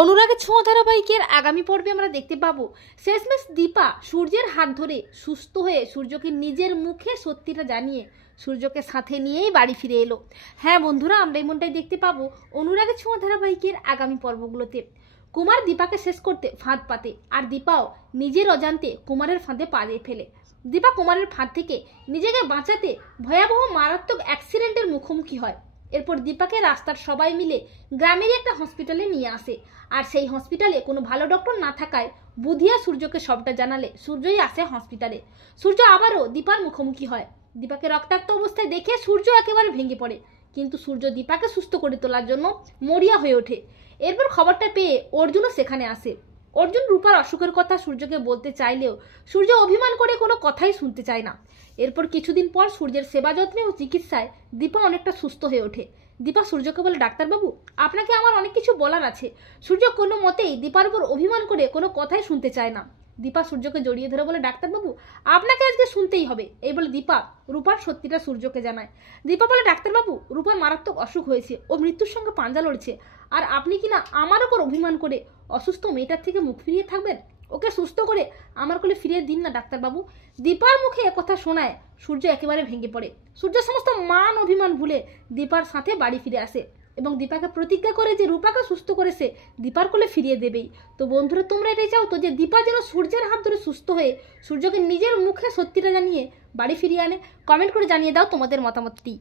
অনুরাগের ছোঁয়া ধারাবাহিকের আগামী পর্বে আমরা দেখতে পাবো শেষমেশ দীপা সূর্যের হাত ধরে সুস্থ হয়ে সূর্যকে নিজের মুখে সত্যিটা জানিয়ে সূর্যকে সাথে নিয়েই বাড়ি ফিরে এলো। হ্যাঁ বন্ধুরা, আমরা এমনটাই দেখতে পাবো অনুরাগের ছোঁয়া ধারাবাহিকের আগামী পর্বগুলোতে। কুমার দীপাকে শেষ করতে ফাঁদ পাতে, আর দীপাও নিজের অজান্তে কুমারের ফাঁদে পা দিয়ে ফেলে। দীপা কুমারের ফাঁদ থেকে নিজেকে বাঁচাতে ভয়াবহ মারাত্মক অ্যাক্সিডেন্টের মুখোমুখি হয়। এরপর দীপাকে রাস্তার সবাই মিলে গ্রামের একটা হসপিটালে নিয়ে আসে, আর সেই হসপিটালে কোনো ভালো ডক্টর না থাকায় বুধিয়া সূর্যকে সবটা জানালে সূর্যই আসে হসপিটালে। সূর্য আবারও দীপার মুখোমুখি হয়। দীপাকে রক্তাক্ত অবস্থায় দেখে সূর্য একেবারে ভেঙে পড়ে, কিন্তু সূর্য দীপাকে সুস্থ করে তোলার জন্য মরিয়া হয়ে ওঠে। এরপর খবরটা পেয়ে অর্জুনও সেখানে আসে। অর্জুন রূপার অসুখের কথা সূর্যকে বলতে চাইলেও সূর্য অভিমান করে কোনো কথাই শুনতে চায় না। এরপর কিছুদিন পর সূর্যের সেবা যত্নে ও চিকিৎসায় দীপা অনেকটা সুস্থ হয়ে ওঠে। দীপা সূর্যকে বলে, ডাক্তারবাবু, আপনাকে আমার অনেক কিছু বলার আছে। সূর্য কোনো মতেই দীপার উপর অভিমান করে কোনো কথাই শুনতে চায় না। দীপা সূর্যকে জড়িয়ে ধরে বলে, ডাক্তারবাবু, আপনাকে আজকে শুনতেই হবে। এই বলে দীপা রূপার সত্যিটা সূর্যকে জানায়। দীপা বলে, ডাক্তারবাবু, রূপার মারাত্মক অসুখ হয়েছে, ও মৃত্যুর সঙ্গে পাঞ্জা লড়ছে, আর আপনি কিনা আমার ওপর অভিমান করে অসুস্থ মেয়েটার থেকে মুখ ফিরিয়ে থাকবেন? ওকে সুস্থ করে আমার কোলে ফিরিয়ে দিন না ডাক্তারবাবু। দীপার মুখে একথা শোনায় সূর্য একেবারে ভেঙে পড়ে। সূর্য সমস্ত মান অভিমান ভুলে দীপার সাথে বাড়ি ফিরে আসে এবং দীপাকে প্রতিজ্ঞা করে যে রূপাকে সুস্থ করে সে দীপার কোলে ফিরিয়ে দেবেই। তো বন্ধুরা, তোমরা এটাই চাও তো যে দীপা যেন সূর্যের হাত ধরে সুস্থ হয়ে সূর্যকে নিজের মুখে সত্যিটা জানিয়ে বাড়ি ফিরিয়ে আনে? কমেন্ট করে জানিয়ে দাও তোমাদের মতামতটি।